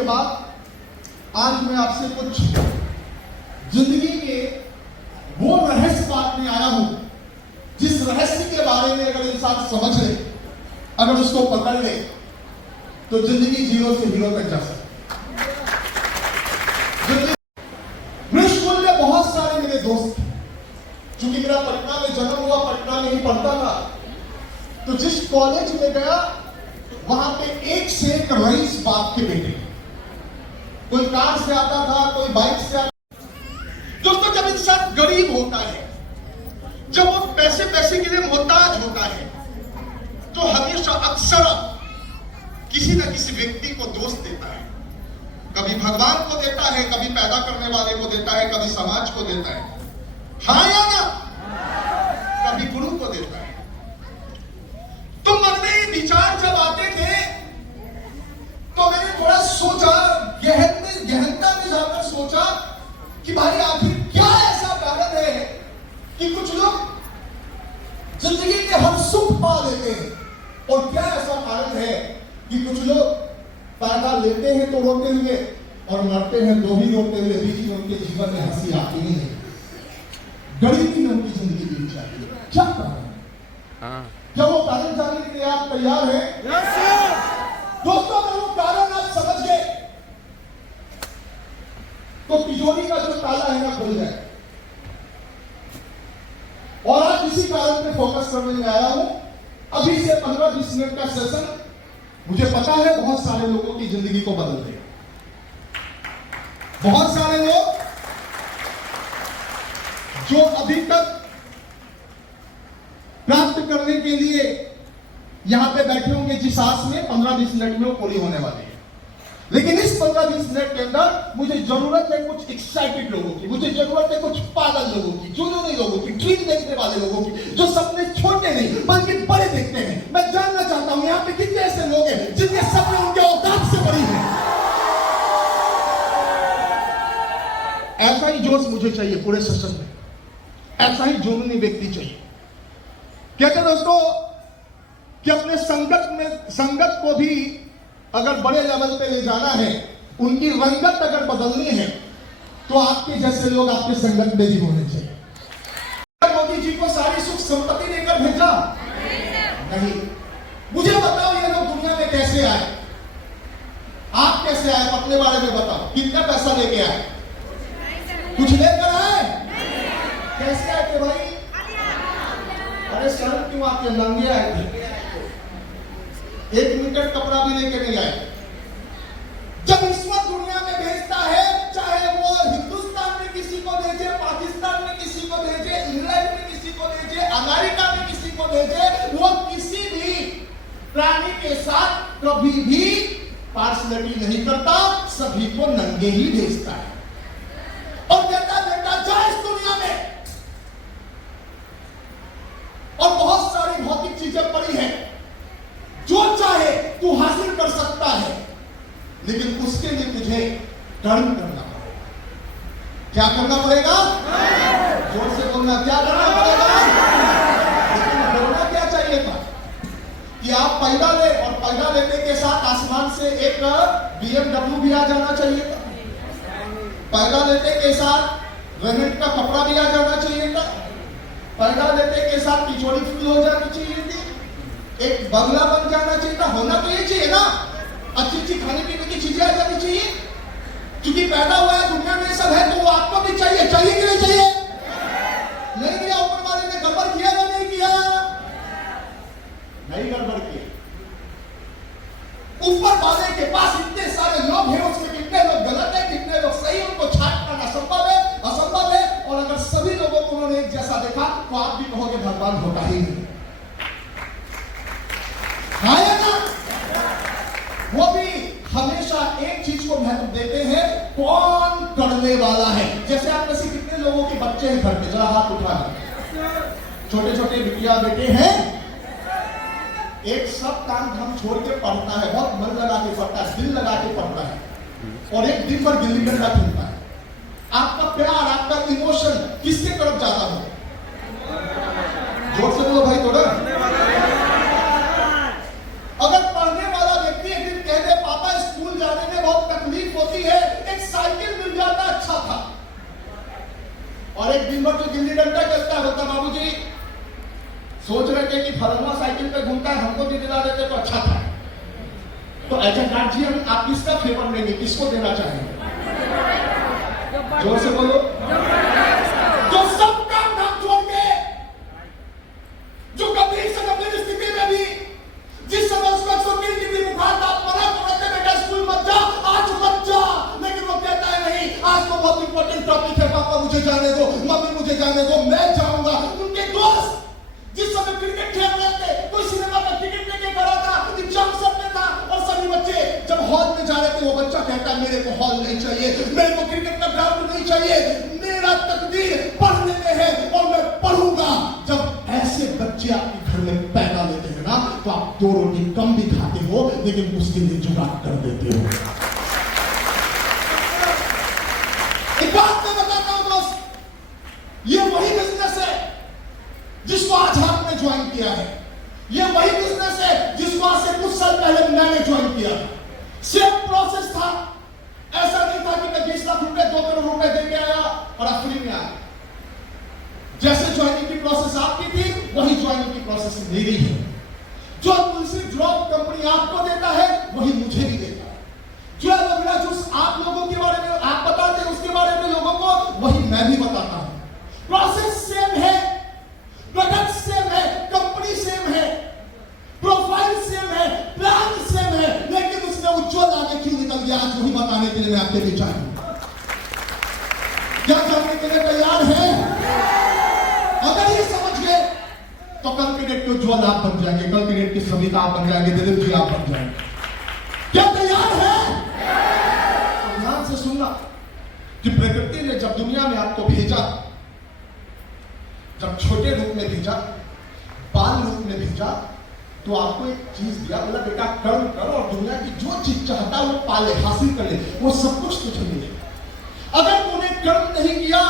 के बाद आज मैं आपसे कुछ जिंदगी के वो रहस्य बांटने आया हूं, जिस रहस्य के बारे में अगर इंसान समझ ले, अगर उसको पकड़ ले, तो जिंदगी जीरो से हीरो तक जा सकती है। स्कूल में बहुत सारे मेरे दोस्त, चूंकि मेरा पटना में जन्म हुआ, पटना में ही पढ़ता था, तो जिस कॉलेज में गया वहां पे एक से एक रईस बाप के बेटे, कोई कार से आता था, कोई बाइक से आता। दोस्तों, जब इंसान गरीब होता है, जब वो पैसे के लिए मोहताज होता है, तो हमेशा अक्सर किसी न किसी व्यक्ति को दोष देता है। कभी भगवान को देता है, कभी पैदा करने वाले को देता है, कभी समाज को देता है, हाँ या ना, कभी गुरु को देता है। तो मन में ये विचार जब आते थे, तो मैंने थोड़ा सोचा, गहनता में जाकर सोचा कि भाई आखिर क्या ऐसा कारण है कि कुछ लोग जिंदगी के हर सुख पा लेते हैं, और क्या ऐसा कारण है कि कुछ लोग पैदा लेते हैं तो रोते हुए और मरते हैं तो भी रोते हुए, बीच में उनके जीवन में हंसी आती ही नहीं, गरीबी में उनकी जिंदगी बीत जाती है। क्या कारण है? क्या वो कारण जानने के लिए आप तैयार हैं? दोस्तों, अगर वो कारण आप समझ गए तो तिजोरी का जो ताला है ना खुल जाए। और आज इसी कारण पे फोकस करने में आया हूं। अभी से 15-20 मिनट का सेशन मुझे पता है बहुत सारे लोगों की जिंदगी को बदल देगा। बहुत सारे लोग जो अभी तक प्राप्त करने के लिए यहां पे बैठे होंगे, जिस आस में 15-20 मिनट में वो पूरी होने वाली है, लेकिन इस 15-20 मिनट के अंदर मुझे जरूरत है कुछ एक्साइटेड लोगों की, मुझे जरूरत है कुछ पागल लोगों की, जुनूनी लोगों की, ड्रीम देखने वाले लोगों की, जो सपने छोटे नहीं बल्कि बड़े देखते हैं। मैं जानना चाहता हूं यहां पे कितने ऐसे लोग हैं जिनके सपने उनके औकात से बड़ी है। ऐसा ही जोश मुझे चाहिए पूरे सेशन में, ऐसा ही जुनूनी व्यक्ति चाहिए। कहते दोस्तों कि अपने संगत को भी अगर बड़े लेवल पे ले जाना है, उनकी रंगत अगर बदलनी है, तो आपके जैसे लोग आपके संगत में भी होने चाहिए। मोदी जी को सारी सुख संपत्ति देकर भेजा नहीं। मुझे बताओ ये लोग दुनिया में कैसे आए? आप कैसे आए? अपने बारे में बताओ। कितना पैसा लेके आए? कुछ लेकर आए? कैसे आए थे भाई? अरे शर्म क्यों आते? नंगे आए थे, 1 मीटर कपड़ा भी लेके नहीं आए। जब ईश्वर दुनिया में भेजता है, चाहे वो हिंदुस्तान में किसी को भेजे, पाकिस्तान में किसी को भेजे, इंग्लैंड में किसी को भेजे, अमेरिका में किसी को भेजे, वो किसी भी प्राणी के साथ कभी भी पार्शलिटी नहीं करता, सभी को नंगे ही भेजता है और कहता बेटा जा इस दुनिया में। और बहुत सारी भौतिक चीजें पड़ी हैं, जो चाहे तू हासिल कर सकता है, लेकिन उसके लिए तुझे कर्म करना पड़ेगा। क्या करना पड़ेगा? जोर से बोलना, क्या करना पड़ेगा? लेकिन बोलना क्या चाहिए था कि आप पैदा ले, और पैदा लेने के साथ आसमान से एक BMW भी आ जाना चाहिए था। पैदा लेने के साथ रेमेंट का कपड़ा भी आ जाना चाहिए था। पैदा लेने के साथ तिजोरी फुल हो जानी चाहिए थी, एक बंगला बन जाना चाहिए था। होना तो ये चाहिए ना, अच्छी खाने पीने की चीजें आ जानी चाहिए। क्योंकि पैदा हुआ है दुनिया में सब है, तो वो आपको भी चाहिए। चाहिए कि नहीं चाहिए? नहीं किया ऊपर वाले ने गड़बड़ किया या नहीं किया? नहीं गड़बड़ किया। ऊपर वाले के पास इतने सारे लोग हैं, उसमें कितने लोग गलत है, कितने लोग सही, उनको छाट करना असंभव है। और अगर सभी लोगों को उन्होंने एक जैसा देखा, तो आप भी कहोगे भगवान होता ही नहीं। ना? वो भी हमेशा एक चीज को महत्व देते हैं, कौन करने वाला है। जैसे आप में से कितने लोगों के बच्चे हैं घर पे? जरा हाथ उठाना। छोटे छोटे बिटिया बेटे हैं, एक सब काम हम छोड़ के पढ़ता है, बहुत मन लगा के पढ़ता है, दिल लगा के पढ़ता है, और एक दिन पर गिल्ली डंडा खेलता है। आपका प्यार, आपका इमोशन किसके तरफ जाता है? जोर से बोलो भाई थोड़ा। अगर पढ़ने वाला व्यक्ति एक दिन कह दे पापा स्कूल जाने में बहुत तकलीफ फलनुआ साइकिल पे घूमता है, हमको भी दिला देते तो अच्छा था। तो एज ए गार्जियन आप किसका फेवर लेंगे, किसको देना चाहेंगे? जोर से बोलो। जो सब काम धाम छोड़ के, जो गंभीर से गंभीर स्थिति में भी, जिस समय उसको 103 डिग्री बुखार था, मना को कहते बेटा स्कूल मत जा, आज मत जा, लेकिन वो कहता है नहीं, आज तो बहुत इंपॉर्टेंट टॉपिक है, पापा मुझे जाने दो, मम्मी मुझे जाने दो, मैं जाऊंगा। उनके दोस्त जिस समय क्रिकेट खेल रहे थे, कोई सिनेमा में टिकट लेके खड़ा था, एग्जाम सब में था, और सभी बच्चे जब हॉल में जा रहे थे, वो बच्चा कहता है मेरे को हॉल नहीं चाहिए, मेरे को क्रिकेट का ग्राउंड नहीं चाहिए, मेरा तकदीर पढ़ने में है और मैं पढ़ूंगा। जब ऐसे बच्चे आपके घर में पैदा लेते हैं ना, तो आप 2 रोटी कम भी खाते हो, लेकिन उसके लिए जुगाड़ कर देते हो। एक बात मैं बताता हूं दोस्त, ये वही बिजनेस है जिसको आज आपने ज्वाइन किया है, ये वही बिजनेस है जिसको आज से कुछ साल पहले मैंने ज्वाइन किया। सेम प्रोसेस था, ऐसा नहीं था कि मैं 20 लाख रुपए 2 करोड़ रुपए देके आया और आप फ्री में आया। जैसे ज्वाइनिंग की प्रोसेस आपकी थी, वही ज्वाइनिंग की प्रोसेस मेरी है। जो तुलसी ड्रॉप कंपनी आपको देता है, वही मुझे भी देता है। जो अगला जूस आप लोगों के बारे में आप बताते हैं, उसके बारे में लोगों को, वही मैं भी बताता हूं। प्रोसेस सेम है, प्रोडक्ट सेम है, कंपनी सेम है, प्रोफाइल सेम है, प्लान सेम है, लेकिन उसमें उज्जवल आगे क्यों निकल गया, आज वही बताने के लिए मैं आपके बीच आया हूं। क्या जानने के लिए तैयार है? अगर ये समझ गए तो कल के डेट के उज्जवल आप बन जाएंगे, कल के डेट की सविता आप बन जाएंगे, दिलीप जी आप बन जाएंगे। क्या तैयार है? तो ध्यान से सुनना कि प्रकृति ने जब दुनिया में आपको भेजा, जब छोटे रूप में भेजा, बाल रूप में भेजा, तो आपको एक चीज दिया, बोला बेटा कर्म करो और दुनिया की जो चीज चाहता है वो पाले, हासिल कर ले, वो सब कुछ तुझे मिले। अगर तूने कर्म नहीं किया,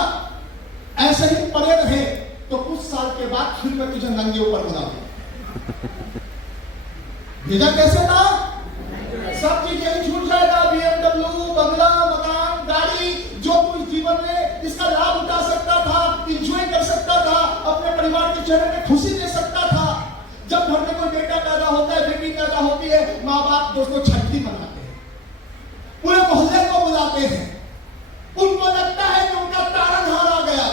ऐसे ही पड़े रहे, तो कुछ साल के बाद फिर मैं तुझे नंगे ऊपर बुला दूं। भेजा कैसे था? सब चीज यही छूट जाएगा, BMW, बंगला, मकान, गाड़ी, जो तू इस जीवन में इसका लाभ उठा सकता था, इंजॉय कर सकता था, अपने परिवार के चेहरे में खुशी दे सकता था। जब घर में कोई बेटा पैदा होता है, बेटी पैदा होती है, माँ बाप दोस्तों छठी मनाते हैं, पूरे मोहल्ले को बुलाते हैं। उनको लगता है कि उनका तारनहार आ गया,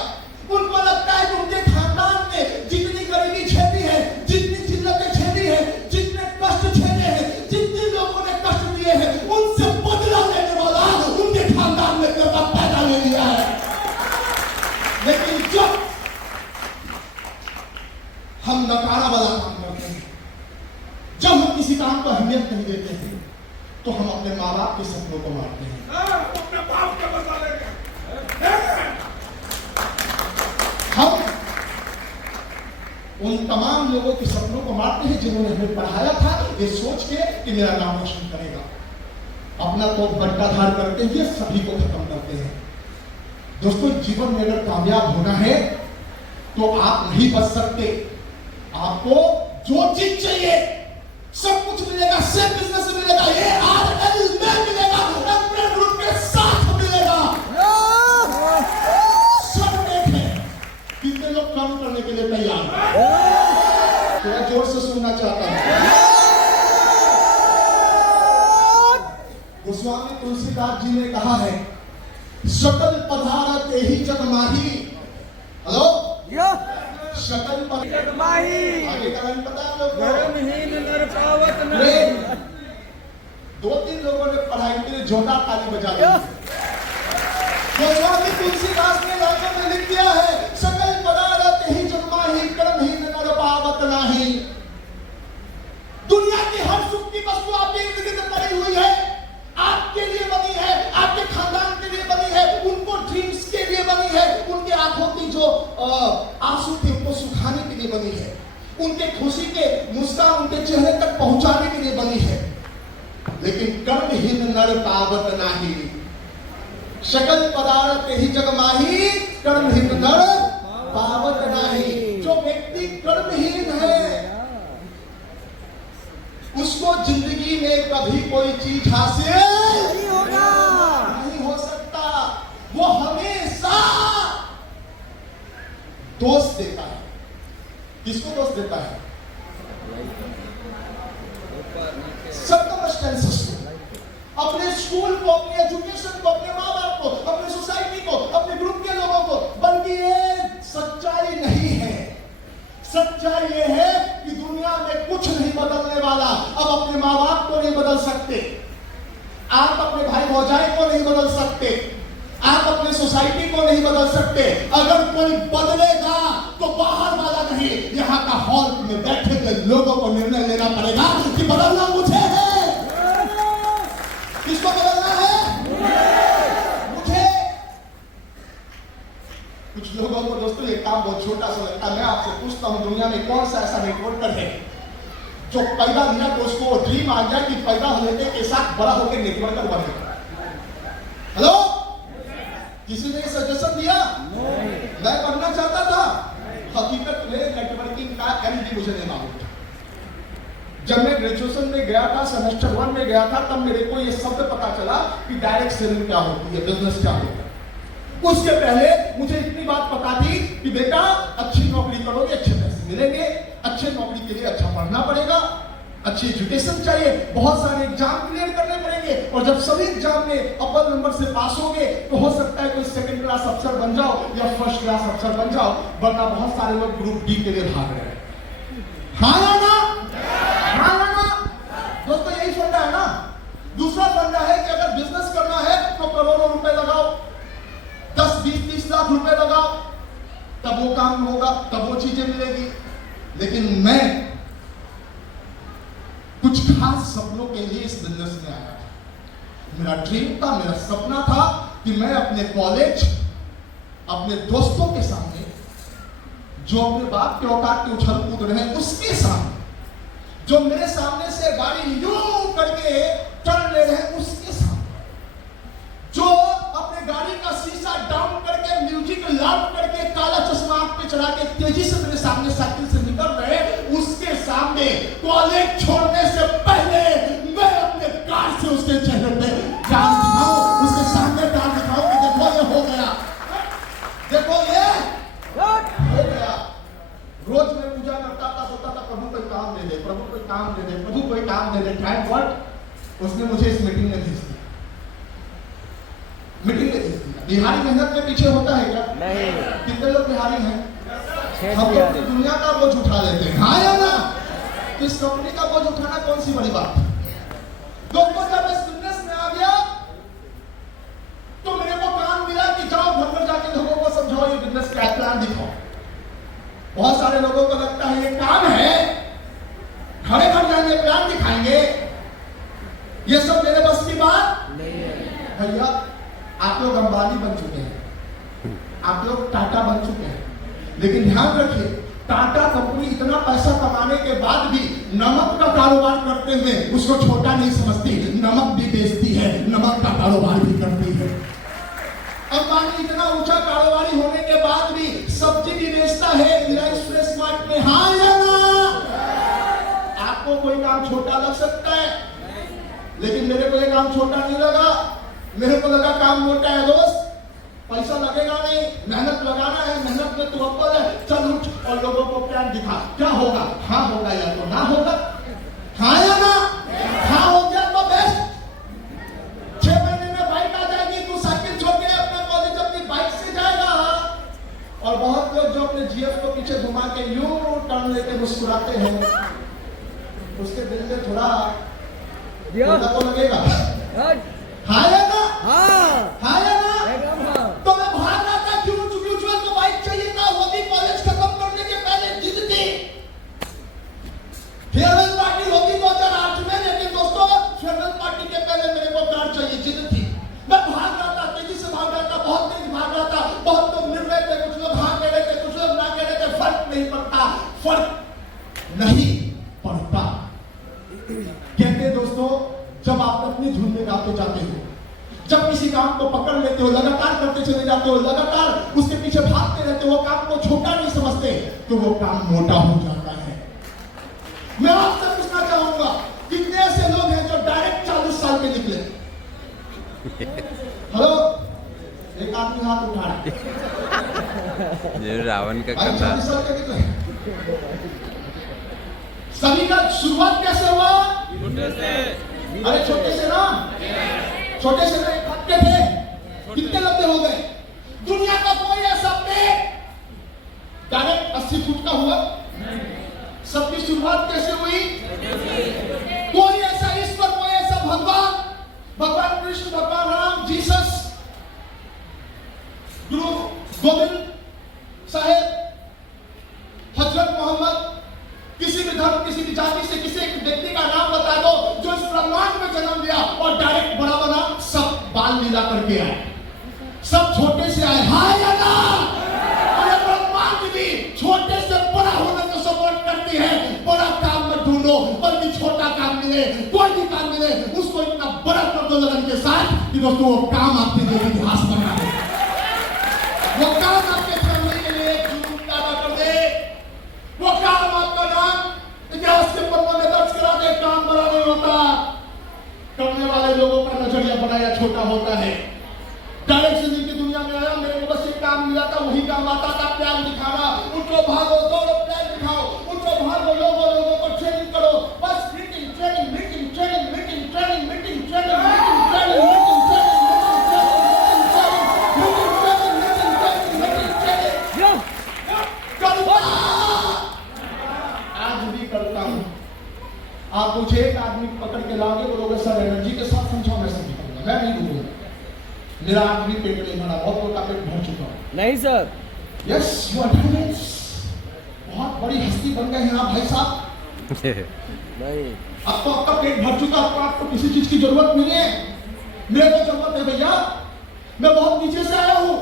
उनको लगता है कि उनके खानदान में जितनी गरीबी झेली है, जितनी जिल्लतें झेली है, जितने कष्ट झेले हैं, जितने लोगों ने कष्ट दिए हैं, उनसे बदला लेने वाला उनके खानदान में पैदा ले लिया है। लेकिन जब हम नकारा वाला काम करते हैं, जब हम किसी काम को अहमियत नहीं देते हैं, तो हम अपने माँ बाप के सपनों को मारते हैं। अपने बाप के बता लेंगे। हम उन तमाम लोगों के सपनों को मारते हैं जिन्होंने हमें पढ़ाया था, ये सोच के कि मेरा नाम रोशन करेगा। अपना तो बंटाधार करते हुए सभी को खत्म करते हैं। दोस्तों, जीवन में अगर कामयाब होना है तो आप नहीं बच सकते। आपको जो चीज चाहिए सब कुछ मिलेगा, सेम बिजनेस मिलेगा, ARL में मिलेगा, अपने ग्रुप के साथ मिलेगा। सब एक है। कितने लोग काम करने के लिए तैयार हैं? थोड़ा जोर से सुनना चाहता हूं। गोस्वामी तुलसीदास जी ने कहा है, सकल पदार्थ ही जग माही। हेलो, सकल पदार्थ माही, आगे का लाइन पता है लोगों को? धर्महीन नर पावत नहीं। 2-3 लोगों ने पढ़ाई के लिए जोरदार ताली बजा दी। गोस्वामी तुलसीदास ने लाइनों में लिख दिया है, सकल पदार्थ ही जग माही, कर्महीन नर पावत नहीं। दुनिया की हर सुख की वस्तु आपके इर्द गिर्द पड़ी हुई है, आपके लिए बनी है, आपके खानदान के लिए बनी है, उनको ड्रीम्स के लिए बनी है, उनके आंखों की जो आंसू थे उनको सुखाने के लिए बनी है, उनके खुशी के मुस्कान उनके चेहरे तक पहुंचाने के लिए बनी है। लेकिन कर्महीन नर पावत नाही, सकल पदार्थ ही जग माही, कर्महीन नर पावत नाही। जो व्यक्ति कर्महीन है, उसको जिंदगी में कभी कोई चीज हासिल नहीं होगा, नहीं हो सकता। वो हमेशा दोष देता है। किसको दोष देता है? सर्कमस्टेंसेस अपने स्कूल को, अपने एजुकेशन को, अपने माँ बाप को, अपने सोसाइटी को, अपने ग्रुप के लोगों को, बल्कि ये सच्चाई नहीं है। सच्चाई ये है कि दुनिया में कुछ नहीं बदलने वाला। अब अपने माँ बाप को नहीं बदल सकते, आप अपने भाई भौजाई को नहीं बदल सकते, आप अपने सोसाइटी को नहीं बदल सकते। अगर कोई बदलेगा तो बाहर वाला नहीं, यहाँ का हॉल में बैठे हुए लोगों को निर्णय लेना पड़ेगा कि बदलना मुझे है। किसको बदलना है? मुझे। कुछ लोगों को दोस्तों ये काम बहुत छोटा सा लगता है। मैं आपसे पूछता हूं, दुनिया में कौन सा ऐसा नेटवर्कर है जो पैदा लिया तो उसको ड्रीम आ गया कि पैदा होने के साथ बड़ा होकर नेटवर्कर बनेगा? हेलो, किसी ने सजेशन दिया? मैं बनना चाहता था। हकीकत में नेटवर्किंग का एमडी मुझे नहीं मालूम था। जब मैं ग्रेजुएशन में गया था, सेमेस्टर 1 में गया था, तब मेरे को ये शब्द पता चला कि डायरेक्ट सेलिंग क्या होती है, बिजनेस क्या होता है। उसके पहले मुझे इतनी बात पता थी कि बेटा अच्छी नौकरी करोगे, अच्छे पैसे मिलेंगे, अच्छे नौकरी के लिए अच्छा पढ़ना पड़ेगा, अच्छी एजुकेशन चाहिए, बहुत सारे एग्जाम क्लियर करने पड़ेंगे, और जब सभी एग्जाम में अव्वल नंबर से पास होगे तो हो सकता है कोई सेकंड क्लास अफसर बन जाओ या फर्स्ट क्लास अफसर बन जाओ, वरना बहुत सारे लोग ग्रुप डी के लिए भाग रहे हैं। हाँ या ना? हाँ या ना? दोस्तों यही फंडा है ना। दूसरा फंडा है कि अगर बिजनेस करना है तो करोड़ों रुपए लगाओ, 10, 20, 30 लाख रुपए लगाओ, तब वो काम होगा, तब वो चीजें मिलेगी। लेकिन मैं कुछ खास सपनों के लिए इस बिजनेस में आया था। मेरा ड्रीम था, मेरा सपना था कि मैं अपने कॉलेज, अपने दोस्तों के सामने, जो अपने बाप के औकात के उछल कूद रहे हैं उसके सामने, जो मेरे सामने से गाड़ी यूं करके टर्न ले रहे हैं उसके सामने, जो अपने गाड़ी का शीशा डाउन करके म्यूजिक लाउड करके काला चश्मा आंख पे चढ़ा के तेजी से मेरे सामने साइकिल से निकल रहे, उसके सामने कॉलेज छोड़ने से पहले मैं अपने कार से उसके चेहरे पे जान दिखाऊं, उसके सामने जान दिखाऊं कि देखो ये हो गया, देखो ये हो गया। रोज मैं पूजा करता था, सोचता था प्रभु कोई काम दे दे, प्रभु कोई काम दे दे, प्रभु कोई काम दे दे। थैंक गॉड उसने मुझे इस मीटिंग में भेज दिया। मीटिंग में भेज दिया। बिहारी मेहनत के पीछे होता है क्या? नहीं। कितने लोग बिहारी हैं? हम लोग दुनिया का बोझ उठा लेते हैं। हाँ या ना? इस कंपनी का बोझ उठाना कौन सी बड़ी बात? दोस्तों जब इस बिजनेस में आ गया तो मेरे को काम मिला कि जाओ घर घर जाके लोगों को समझाओ ये बिजनेस का प्लान दिखाओ। बहुत सारे लोगों को लगता है ये काम है, घरे घर जाएंगे प्लान दिखाएंगे, ये सब मेरे बस की बात नहीं है। भैया आप लोग अंबानी बन चुके हैं, आप लोग टाटा बन चुके हैं, लेकिन ध्यान रखिए टाटा कंपनी इतना पैसा कमाने के बाद भी नमक का कारोबार करते हुए उसको छोटा नहीं समझती, नमक भी बेचती है, नमक का कारोबार भी करती है। अंबानी इतना ऊंचा कारोबारी होने के बाद भी सब्जी भी बेचता है रिलायंस फ्रेश मार्ट में। हाँ या ना? आपको कोई काम छोटा लग सकता है, लेकिन मेरे को ये काम छोटा नहीं लगा। मेरे को लगा काम मोटा है दोस्त, पैसा लगेगा नहीं, मेहनत लगाना है, मेहनत में तू अव्वल है, चल उठ और लोगों को प्लान दिखा, क्या होगा? हाँ होगा या तो ना होगा। हाँ या ना? हाँ हो गया तो बेस्ट। 6 महीने में बाइक आ जाएगी, तू साइकिल छोड़ के अपने कॉलेज अपनी बाइक से जाएगा। और बहुत लोग जो अपने जीएफ को पीछे घुमा के यूं टर्न लेके मुस्कुराते हैं, उसके दिल में थोड़ा तो लगेगा। हाँ या ना? हाँ या ना? तो मैं भाग रहा था क्यों? म्यूचुअल को बाइक चाहिए था, वो भी कॉलेज खत्म करने के पहले जिद थी। फेयरवेल पार्टी होगी 2008 में, लेकिन दोस्तों फेयरवेल पार्टी के पहले मेरे को कार चाहिए, जिद थी। मैं भाग रहा था, तेजी से भाग रहा था, बहुत तेज भाग रहा था। बहुत लोग मिल रहे थे, कुछ लोग भाग रहे थे, कुछ लोग ना कह रहे थे। फर्क नहीं पड़ता, फर्क नहीं पड़ता। कहते दोस्तों जब आप अपनी धुन में गाते जाते हो, जब किसी काम को पकड़ लेते हो, लगातार करते चले जाते हो, लगातार उसके पीछे भागते रहते हो, वो काम को छोटा नहीं समझते, तो वो काम मोटा हो जाता है। मैं आपसे पूछना चाहूंगा कितने ऐसे लोग हैं जो डायरेक्ट 40 साल के निकले? हेलो, एक आदमी हाथ उठा रहा है, रावण का 40 साल के निकले। सभी का शुरुआत कैसे हुआ? छोटे से। अरे छोटे से ना, छोटे से नहीं, पक्के थे, कितने लंबे हो गए? दुनिया का कोई ऐसा पेड़ डायरेक्ट 80 फुट का हुआ? सबकी शुरुआत कैसे हुई? कोई ऐसा ईश्वर, कोई ऐसा भगवान, भगवान कृष्ण, भगवान राम, जीसस, गुरु गोविंद साहेब, हजरत मोहम्मद, किसी भी धर्म, किसी भी जाति से किसी एक व्यक्ति का नाम बता दो जो इस ब्रह्मांड में जन्म लिया और डायरेक्ट बड़ा बना? सब बाल लीला करके आए, सब छोटे से आए। हाय या ना? और ये ब्रह्मांड भी छोटे से बड़ा होने को सपोर्ट करती है। बड़ा काम मत ढूंढो, बल्कि छोटा काम मिले, कोई भी काम मिले उसको इतना बड़ा कर दो लगन के साथ कि दोस्तों वो काम आपके लिए इतिहास बना दे, वो काम आपके फैमिली के लिए एक जुनून पैदा कर दे, वो काम आपका नाम इतिहास के पन्नों में दर्ज करा दे। काम बड़ा नहीं होता, करने वाले लोगों का नजरिया बड़ा या छोटा होता है। डायरेक्ट जिंदगी की दुनिया में आया, मेरे को बस एक काम मिला था, वही काम आता था, प्लान दिखाना। उनको भागो, दौड़ो, प्लान दिखाओ, उनको भागो, लोगों को ट्रेनिंग करो, बस meeting training, meeting training, meeting training, meeting training, meeting training, meeting training, meeting training, करता। आज भी करता हूं। आप मुझे एक आदमी पकड़ के लाओगे, बोलोगे सर एनर्जी के साथ समझाओ, मैं समझाऊंगा, मैं नहीं दूंगा। मेरा आज भी पेट नहीं भरा, बहुत लोग का पेट भर चुका है। नहीं sir. Yes you are dynamics, बहुत बड़ी हस्ती बन गए हैं आप भाई साहब। नहीं, अब तो आपका पेट भर चुका, आपको किसी चीज की जरूरत नहीं है। मेरे को जरूरत है भैया, मैं बहुत नीचे से आया हूं,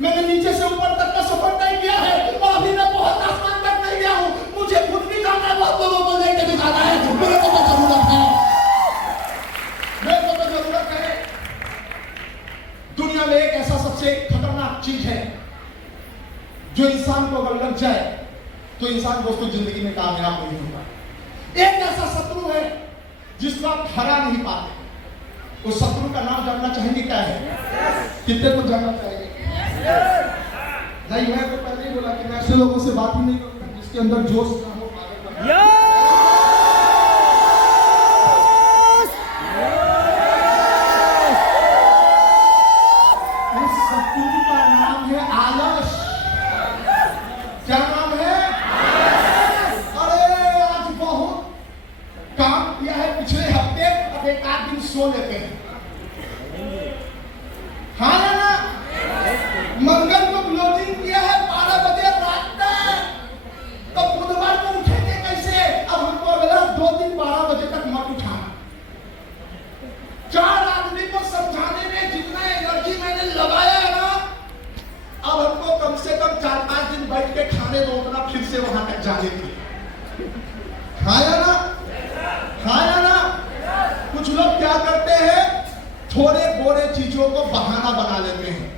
मैंने नीचे से ऊपर तक का सफर तय किया है और अभी मैं बहुत आसमान तक नहीं गया हूं। मुझे खुद भी जाना है, बहुत लोगों को लेके भी जाना है। मेरे को तो जरूरत है, मेरे को तो जरूरत है। दुनिया में एक ऐसा सबसे खतरनाक चीज है जो इंसान को अगर लग जाए तो इंसान दोस्तों जिंदगी में कामयाब नहीं होता। एक ऐसा शत्रु है जिसको आप हरा नहीं पाते। उस शत्रु का नाम जानना चाहेंगे? क्या है? कितने को जानना चाहेंगे? नहीं, मैं तो पहले ही बोला कि मैं ऐसे लोगों से बात ही नहीं करूंगा जिसके अंदर जोश ना हो, आगे बढ़ना। उस शत्रु का नाम है आलस। क्या नाम है? अरे आज बहुत काम किया है पिछले हफ्ते, अब एक आध दिन सो लेते हैं। हाँ या ना? मंगल को क्लोजिंग किया है 12 बजे रात तक, तो बुधवार को उठेंगे कैसे? अब हमको अगला 2 दिन 12 बजे तक मत उठाना। 4 आदमी को समझाने में जितना एनर्जी मैंने लगाया है ना, अब हमको कम से कम 4-5 दिन बैठ के खाने दो, उतना फिर से वहां तक जाने की। हाँ या ना? हाँ या ना? कुछ लोग क्या करते हैं, थोड़े बोरे चीजों को बहाना बना लेते हैं।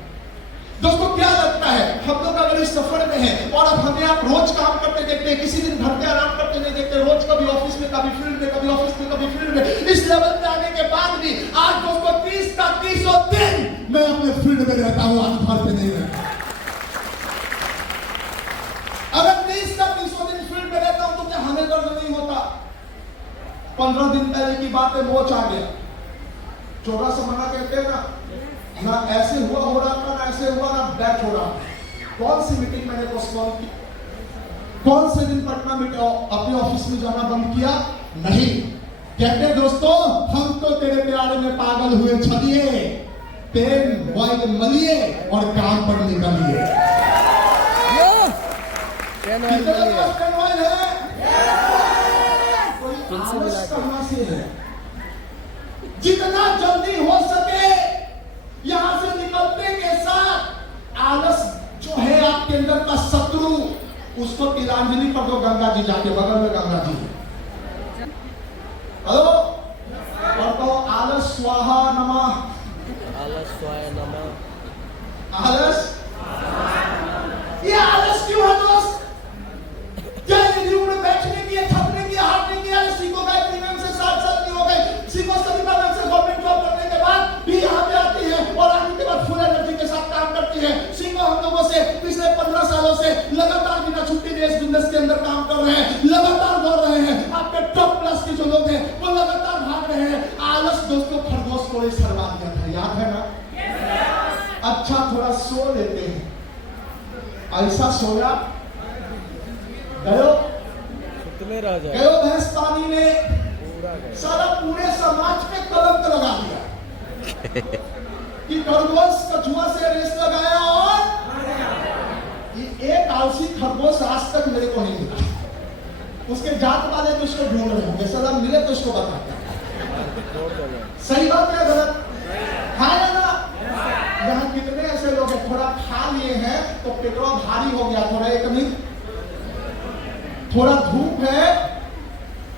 दोस्तों क्या लगता है, हम लोग अगर इस सफर में हैं और अब हमें आप रोज काम करते देखते हैं, किसी दिन घर पे आराम करते नहीं देखते, रोज कभी ऑफिस में, कभी फील्ड में, कभी ऑफिस में, कभी फील्ड में, इस लेवल पे आने के बाद भी आज दोस्तों 30 का 30 दिन मैं अपने फील्ड में रहता हूं, आज घर पे नहीं रहता। अगर 30 का 30 दिन फील्ड में रहता हूं तो क्या हमें दर्द नहीं होता? 15 दिन पहले की बात है, मोच आ गया, 14 से मना कहते हैं ना ऐसे हुआ हो रहा था, ना ऐसे हुआ, ना बैच हो रहा। कौन सी मीटिंग मैंने पोस्टपोन की? कौन से दिन पटना में अपने ऑफिस में जाना बंद किया? नहीं। कहते दोस्तों हम तो तेरे प्यार में पागल हुए, छलिए पेन वाइल मलिए और काम पर निकलिए। जितना जल्दी हो सके यहां से निकलने के साथ आलस जो है आपके अंदर का शत्रु, उसको तिलांजलि कर दो गंगा जी जाके, बगल में गंगा जी। हेलो, और तो आलस स्वाहा नमः, आलस स्वाहा नमः। आलस, ये आलस क्यों है दोस्त? क्या ये रूम में बैठने की, थकने की, हारने की आलस? सीखो गए प्रीमियम से 7 साल की हो गई, सीखो सभी बात से गवर्नमेंट जॉब करने के बाद भी यहाँ पे आती है और आने के बाद फुल एनर्जी के साथ काम करती है। सीखो हम लोगों से पिछले 15 सालों से लगातार बिना छुट्टी के इस बिजनेस के अंदर काम कर रहे हैं, लगातार दौड़ रहे लोग हैं वो लगातार भाग रहे हैं। आलस दोस्तों खरगोश को सरवा दिया था, याद है ना? अच्छा थोड़ा सो लेते हैं, ऐसा सोया गयो कितने रह जाए गयो भैंस पानी में, पूरा गया। सारा पूरे समाज पे कलंक लगा दिया कि खरगोश कछुआ से रेस लगाया और ये एक आलसी खरगोश आज तक मेरे को नहीं मिला। उसके जात वाले तो उसको ढूंढ रहे होंगे, सदा मिले तो उसको बताते हैं। सही बात है गलत है ना? यहाँ कितने ऐसे लोग हैं थोड़ा खा लिए हैं तो पेटवा भारी हो गया, थोड़ा एक नहीं, थोड़ा धूप है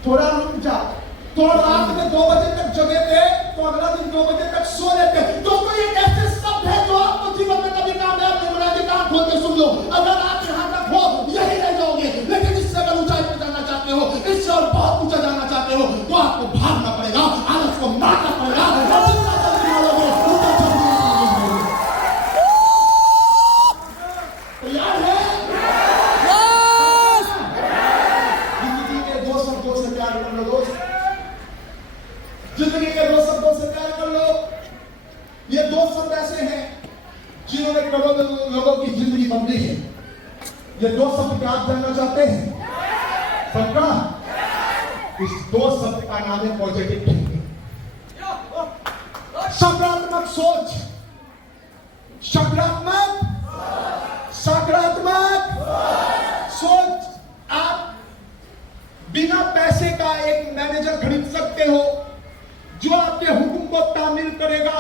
थोड़ा रुक जा, तो रात में 2 बजे तक जगे थे तो अगला दिन 2 बजे तक सो लेते। दोस्तों ये ऐसे शब्द है जो आपको जीवन में कभी कामयाब नहीं बनाएंगे। कान खोल के सुन लो, अगर आप यहाँ तक हो यही रह जाओगे, लेकिन इससे अगर ऊंचाई पर जाना चाहते हो, इससे और बहुत ऊंचा जाना चाहते हो तो आपको भागना पड़ेगा, आलस को मारना पड़ेगा। तैयार है? जिंदगी के 2 शब्दों से प्यार कर लो दोस्त, जिंदगी के 2 शब्दों से प्यार कर लो। ये 2 शब्द ऐसे हैं जिन्होंने करोड़ों लोगों की जिंदगी बदली है। ये 2 शब्द क्या आप जानना चाहते हैं? पक्का? इस 2 शब्द का नाम है पॉजिटिव थिंकिंग, सकारात्मक सोच, सकारात्मक सोच। आप बिना पैसे का एक मैनेजर खरीद सकते हो जो आपके हुक्म को तामील करेगा।